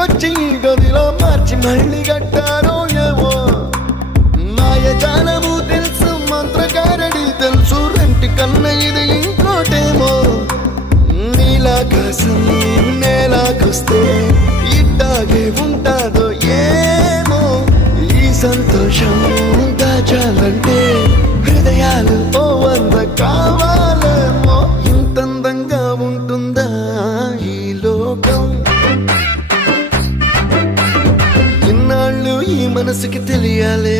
ఇంటికొచ్చి గదిలో మార్చి మళ్ళీ కట్టారో ఏమో మాయజాలము తెలుసు మంత్రకారడి తెలుసు రెంటి కన్న ఇది ఇంకోటేమో నీలాకాశం నేలాకొస్తే ఇట్టాగే ఉంటాదో ఏమో ఈ సంతోషం దాచాలంటే హృదయాలు ఓ వంద కావాలేమో ఇంతందంగా ఉంటుందా ఈ లోకం ఇన్నాళ్ళు ఈ మనసుకి తెలియాలే